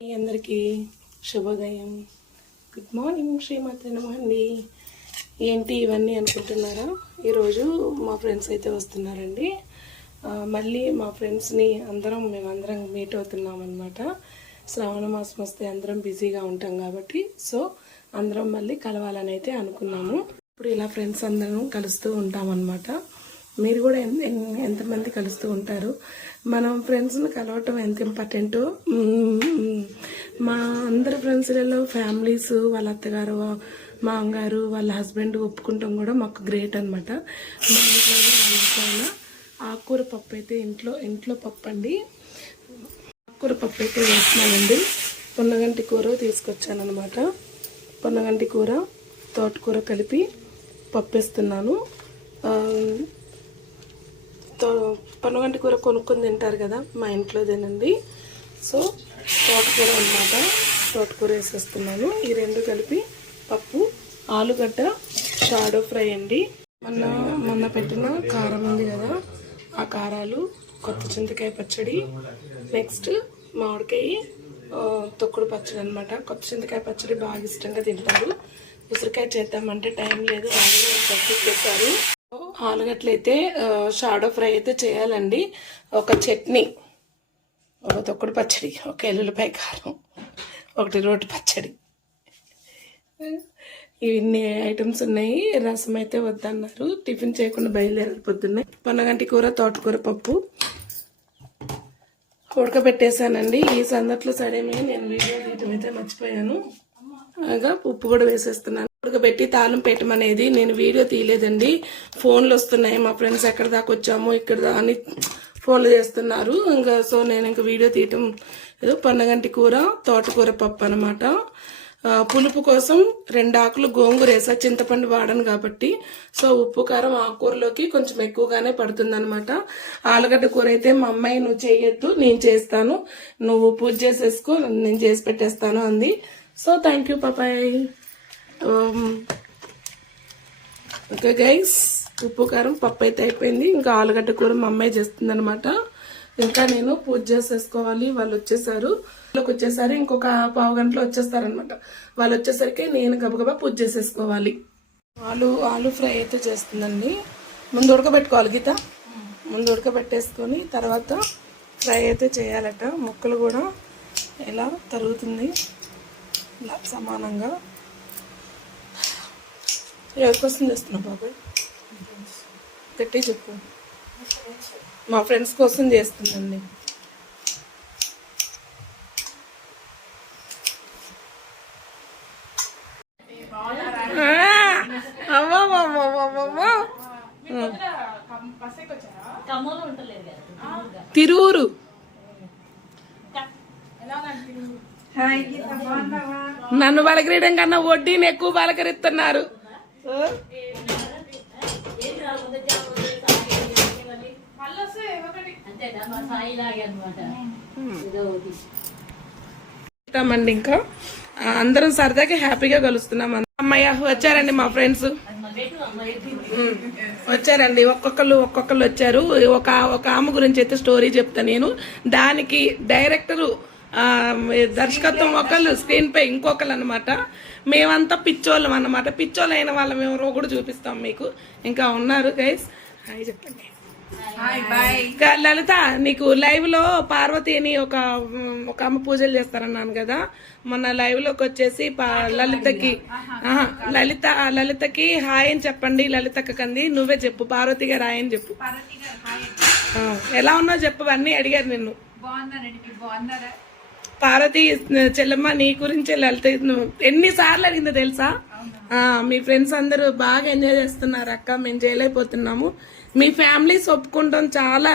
మీ అందరికీ శుభోదయం. Good morning Srimata అండి. ఏంటి ఇవన్నీ అనుకుంటున్నారా? ఈరోజు మా ఫ్రెండ్స్ అయితే వస్తున్నారండి. మళ్ళీ మా ఫ్రెండ్స్ని అందరం మేమందరం మీట్ అవుతున్నాం అనమాట శ్రావణ మాసం వస్తే అందరం బిజీగా ఉంటాం కాబట్టి సో అందరం మళ్ళీ కలవాలని అయితే అనుకున్నాము. ఇప్పుడు ఇలా ఫ్రెండ్స్ అందరం కలుస్తూ ఉంటాం అనమాట మీరు కూడా ఎంతమంది కలుస్తూ ఉంటారు? మనం ఫ్రెండ్స్ని కలవటం ఎంత ఇంపార్టెంట్ మా అందరి ఫ్రెండ్స్లలో ఫ్యామిలీస్ వాళ్ళ అత్తగారు మా అమ్మగారు వాళ్ళ హస్బెండ్ ఒప్పుకుంటాం కూడా మాకు గ్రేట్ అనమాట మా ఇంట్లో వాళ్ళ ఆకుకూర పప్పు అయితే ఇంట్లో ఇంట్లో పప్పు అండి. ఆకుకూర పప్పు అయితే వేస్తున్నానండి. పొన్నగంటి కూర తీసుకొచ్చాను అనమాట పొన్నగంటి కూర తోటకూర కలిపి పప్పు వేస్తున్నాను ఆ, కూర కొనుక్కొని తింటారు కదా మా ఇంట్లో తినండి సో తోటకూర అనమాట తోటకూర వేసేస్తున్నాను. ఈ రెండు కలిపి పప్పు ఆలుగడ్డ షాడో ఫ్రై అండి. మొన్న మొన్న పెట్టిన కారం ఉంది కదా ఆ కారాలు కొత్త చింతకాయ పచ్చడి నెక్స్ట్ మామిడికాయ తొక్కుడు పచ్చడి అనమాట కొత్త చింతకాయ పచ్చడి బాగా ఇష్టంగా తింటారు. ఉసిరికాయ చేద్దామంటే టైం లేదు ఆలుగడ్డ పచ్చడి ఆలుగడ్డలైతే షాడో ఫ్రై అయితే చేయాలండి. ఒక చట్నీ ఒక తొక్కుడు పచ్చడి ఒక ఎల్లుల్లిపాయ కారం ఒకటి రోటి పచ్చడి. ఇన్ని ఐటమ్స్ ఉన్నాయి. రసం అయితే వద్దన్నారు. టిఫిన్ చేయకుండా బయలుదేరాలి పొద్దున్నే. పొన్నగంటి కూర తోటకూర పప్పు. ఉడకబెట్టేశానండి. ఈ సందట్లో సరేమే. నేను వీడియో తీయటం అయితే మర్చిపోయాను. అలాగా ఉప్పు కూడా వేసేస్తున్నాను. ఉడకబెట్టి తాళం పెట్టమనేది నేను వీడియో తీయలేదండి. ఫోన్లు వస్తున్నాయి మా ఫ్రెండ్స్ ఎక్కడ దాకా వచ్చాము ఇక్కడ అని ఫోన్లు చేస్తున్నారు. ఇంకా సో నేను ఇంకా వీడియో తీయటం ఏదో పండగంటి కూర తోటకూర పప్పు అనమాట పులుపు కోసం రెండు ఆకులు గోంగూర వేసా. చింతపండు వాడను కాబట్టి. సో ఉప్పు కారం ఆకుకూరలోకి కొంచెం ఎక్కువగానే పడుతుంది ఆలుగడ్డ కూర అయితే మా అమ్మాయి నువ్వు చేయొద్దు నేను చేస్తాను. నువ్వు పూజ చేసేసుకో నేను చేసి పెట్టేస్తాను అంది. సో థ్యాంక్ యూ పాపాయ్ Um, ఓకే గైస్ ఉప్పు కారం పప్పు అయితే అయిపోయింది. ఇంకా ఆలుగడ్డ కూర మా అమ్మాయి చేస్తుందనమాట ఇంకా నేను పూజ చేసేసుకోవాలి. వాళ్ళు వచ్చేసారు. వాళ్ళకి వచ్చేసారి ఇంకొక పావు గంటలో వచ్చేస్తారనమాట వాళ్ళు వచ్చేసరికి నేను గబగబా పూజ చేసేసుకోవాలి. ఆలు ఆలు ఫ్రై అయితే చేస్తుందండి. ముందు ఉడకబెట్టుకోవాలి గీత. ముందు ఉడకబెట్టేసుకొని తర్వాత ఫ్రై అయితే చేయాలట. ముక్కలు కూడా ఇలా తరుగుతుంది? ఇలా సమానంగా ఎవరి కోసం చేస్తున్నావు బాబాయ్. గట్టి చెప్పు. మా ఫ్రెండ్స్ కోసం చేస్తుందండి. తిరూరు. నన్ను పలకరీయడం కన్నా వడ్డీని ఎక్కువ పలకరిస్తున్నారు ఉంటామండి ఇంకా. అందరం సరదాగా హ్యాపీగా కలుస్తున్నాం. అమ్మయ్య వచ్చారండి మా ఫ్రెండ్స్. వచ్చారండి. ఒక్కొక్కరు ఒక్కొక్కరు వచ్చారు. ఒక ఒక ఆమె గురించి అయితే స్టోరీ చెప్తా నేను. దానికి డైరెక్టరు దర్శకత్వం ఒకళ్ళు స్క్రీన్ పై ఇంకొకరు అనమాట మేమంతా పిచ్చోళ్ళం అన్నమాట. పిచ్చోళ్ళు అయిన వాళ్ళం ఎవరో కూడా చూపిస్తాం మీకు. ఇంకా ఉన్నారు గైస్ హాయ్ చెప్పండి. లలిత నీకు లైవ్లో పార్వతి అని ఒక ఒక అమ్మ పూజలు చేస్తారన్నాను కదా. మొన్న లైవ్లోకి వచ్చేసి లలితకి లలిత లలితకి హాయ్ అని చెప్పండి. లలితకి కంది నువ్వే చెప్పు. పార్వతి గారు హాయ్ అని చెప్పు. ఎలా ఉన్నావు చెప్పు అన్నీ అడిగారు నిన్ను. బాగున్నారా? పార్వతి చెల్లమ్మ నీ గురించి లలిత ఎన్నిసార్లు అడిగిందో తెలుసా? మీ ఫ్రెండ్స్ అందరూ బాగా ఎంజాయ్ చేస్తున్నారు అక్క. మేము చేయలేకపోతున్నాము. మీ ఫ్యామిలీస్ ఒప్పుకుంటాం చాలా.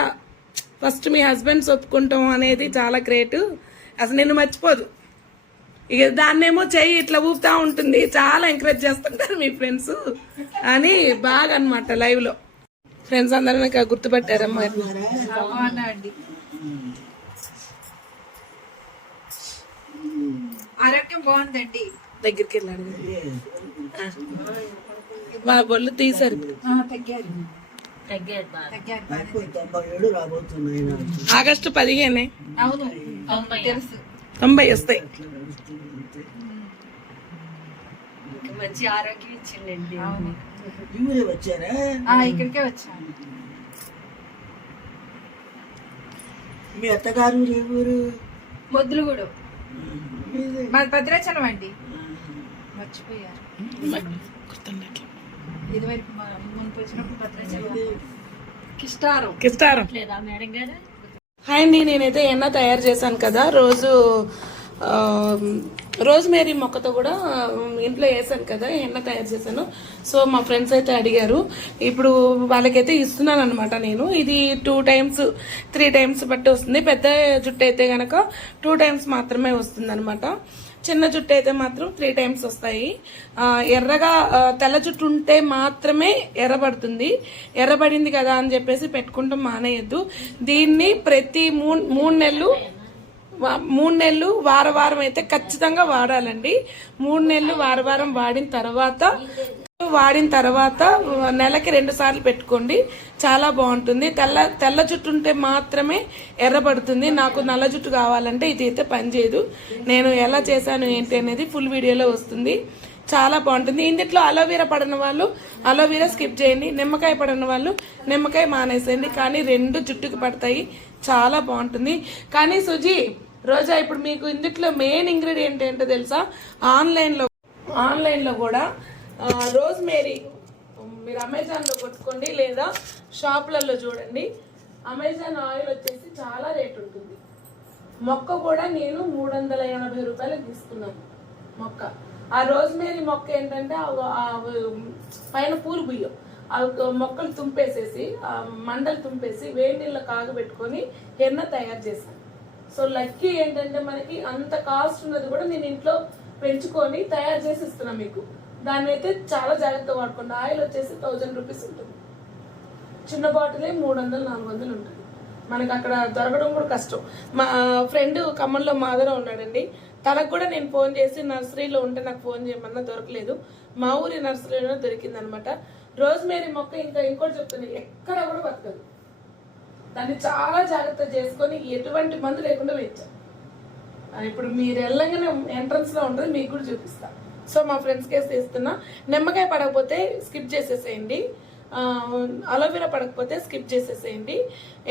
ఫస్ట్ మీ హస్బెండ్స్ ఒప్పుకుంటాం అనేది చాలా గ్రేట్. అసలు నేను మర్చిపోదు. ఇక దాన్నేమో చెయ్యి ఇట్లా ఊపుతా ఉంటుంది. చాలా ఎంకరేజ్ చేస్తుంటారు మీ ఫ్రెండ్స్ అని బాగా అనమాట లైవ్లో. ఫ్రెండ్స్ అందరూ నాకు గుర్తుపెట్టారమ్మా బాగున్నా అండి ఆరోగ్యం బాగుందండి. దగ్గరికి వెళ్ళాడు మా బొల్లు తీశారు. ఆగస్టు పదిహేనే. అవును. అవును తెలుసు. తొంభై వస్తాయి. మంచి ఆరోగ్యం ఇచ్చిందండి అవును. ఊరే వచ్చారా? ఆ, ఇక్కడికే వచ్చాను. మీ అత్తగారు ఊరు ఏ ఊరు మొద్దులుగూడు. మీది? మాది భద్రాచలం అండి. మర్చిపోయారు. ఇదివరకు మా మునుపు వచ్చినప్పుడు భద్రాచలం. కిష్టారం. కిస్టారం లేదా మేడం గారు? హాయ్ అండి నేనైతే ఎన్న తయారు చేశాను కదా. రోజు ఆ, రోజ్మేరీ మొక్కతో కూడా ఇంట్లో వేసాను కదా ఎండ తయారు చేశాను. సో మా ఫ్రెండ్స్ అయితే అడిగారు. ఇప్పుడు వాళ్ళకైతే ఇస్తున్నాను అనమాట నేను. ఇది టూ టైమ్స్ త్రీ టైమ్స్ బట్టి వస్తుంది. పెద్ద జుట్టు అయితే కనుక టూ టైమ్స్ మాత్రమే వస్తుంది అనమాట చిన్న జుట్టు అయితే మాత్రం త్రీ టైమ్స్ వస్తాయి. ఎర్రగా తెల్ల జుట్టు ఉంటే మాత్రమే ఎర్రబడుతుంది. ఎర్రబడింది కదా అని చెప్పేసి పెట్టుకుంటాం మానేయద్దు. దీన్ని ప్రతి మూడు మూడు నెలలు మూడు నెలలు వార వారం అయితే ఖచ్చితంగా వాడాలండి. మూడు నెలలు వార వారం వాడిన తర్వాత వాడిన తర్వాత నెలకి రెండు సార్లు పెట్టుకోండి. చాలా బాగుంటుంది. తెల్ల తెల్ల జుట్టు ఉంటే మాత్రమే ఎర్రబడుతుంది. నాకు నల్ల జుట్టు కావాలంటే ఇది అయితే పనిచేయదు నేను ఎలా చేశాను ఏంటి అనేది ఫుల్ వీడియోలో వస్తుంది. చాలా బాగుంటుంది. ఇందులో అలోవీరా పడిన వాళ్ళు అలోవీరా స్కిప్ చేయండి. నిమ్మకాయ పడిన వాళ్ళు నిమ్మకాయ మానేసేయండి. కానీ రెండు జుట్టుకి పడతాయి. చాలా బాగుంటుంది. కానీ సుజీ రోజా ఇప్పుడు మీకు ఇందుట్లో మెయిన్ ఇంగ్రీడియంట్ ఏంటో తెలుసా? ఆన్లైన్లో ఆన్లైన్లో కూడా రోజ్మేరీ రోజ్ మేరీ మీరు అమెజాన్లో కొట్టుకోండి లేదా షాపులలో చూడండి. అమెజాన్ ఆయిల్ వచ్చేసి చాలా రేట్ ఉంటుంది. మొక్క కూడా నేను మూడు వందల ఎనభై రూపాయలకు తీసుకున్నాను మొక్క. ఆ రోజ్మేరీ మొక్క ఏంటంటే ఆ పైన పూలు బియ్యం ఆ మొక్కలు తుంపేసేసి మండలు తుంపేసి వేడి నీళ్ళు కాగబెట్టుకొని ఎన్న తయారు చేశాను సో లక్కీ ఏంటంటే మనకి అంత కాస్ట్ ఉన్నది కూడా నేను ఇంట్లో పెంచుకొని తయారు చేసి ఇస్తున్నా మీకు. దాన్ని అయితే చాలా జాగ్రత్తగా వాడుకోండి. ఆయిల్ వచ్చేసి థౌజండ్ రూపీస్ ఉంటుంది. చిన్న బాటిలే మూడు వందలు నాలుగు వందలు ఉంటుంది. మనకు అక్కడ దొరకడం కూడా కష్టం. మా ఫ్రెండ్ ఖమ్మంలో మాధవ ఉన్నాడండి. తనకు కూడా నేను ఫోన్ చేసి నర్సరీలో ఉంటే నాకు ఫోన్ చేయమన్నా దొరకలేదు. మా ఊరి నర్సరీలో దొరికిందనమాట. రోజ్మేరీ మొక్క ఇంకా ఇంకోటి చెప్తున్నాయి ఎక్కడ కూడా బతకదు. దాన్ని చాలా జాగ్రత్త చేసుకొని ఎటువంటి మందు లేకుండా పెంచాం ఇప్పుడు మీరు వెళ్ళగానే ఎంట్రన్స్లో ఉంటుంది మీకు కూడా చూపిస్తా. సో మా ఫ్రెండ్స్ కేసు ఇస్తున్నా నిమ్మకాయ పడకపోతే స్కిప్ చేసేసేయండి. అలోవెరా పడకపోతే స్కిప్ చేసేసేయండి.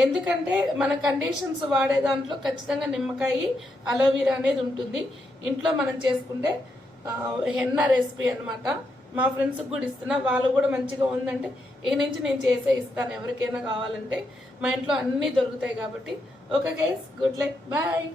ఎందుకంటే మన కండిషన్స్ వాడే దాంట్లో ఖచ్చితంగా నిమ్మకాయ అలోవెరా అనేది ఉంటుంది. ఇంట్లో మనం చేసుకుంటే హెన్నా రెసిపీ అన్నమాట. మా ఫ్రెండ్స్కి కూడా ఇస్తున్నా. వాళ్ళు కూడా మంచిగా ఉందంటే ఈ నుంచి నేను చేసే ఇస్తాను. ఎవరికైనా కావాలంటే మా ఇంట్లో అన్నీ దొరుకుతాయి కాబట్టి. Okay guys good luck bye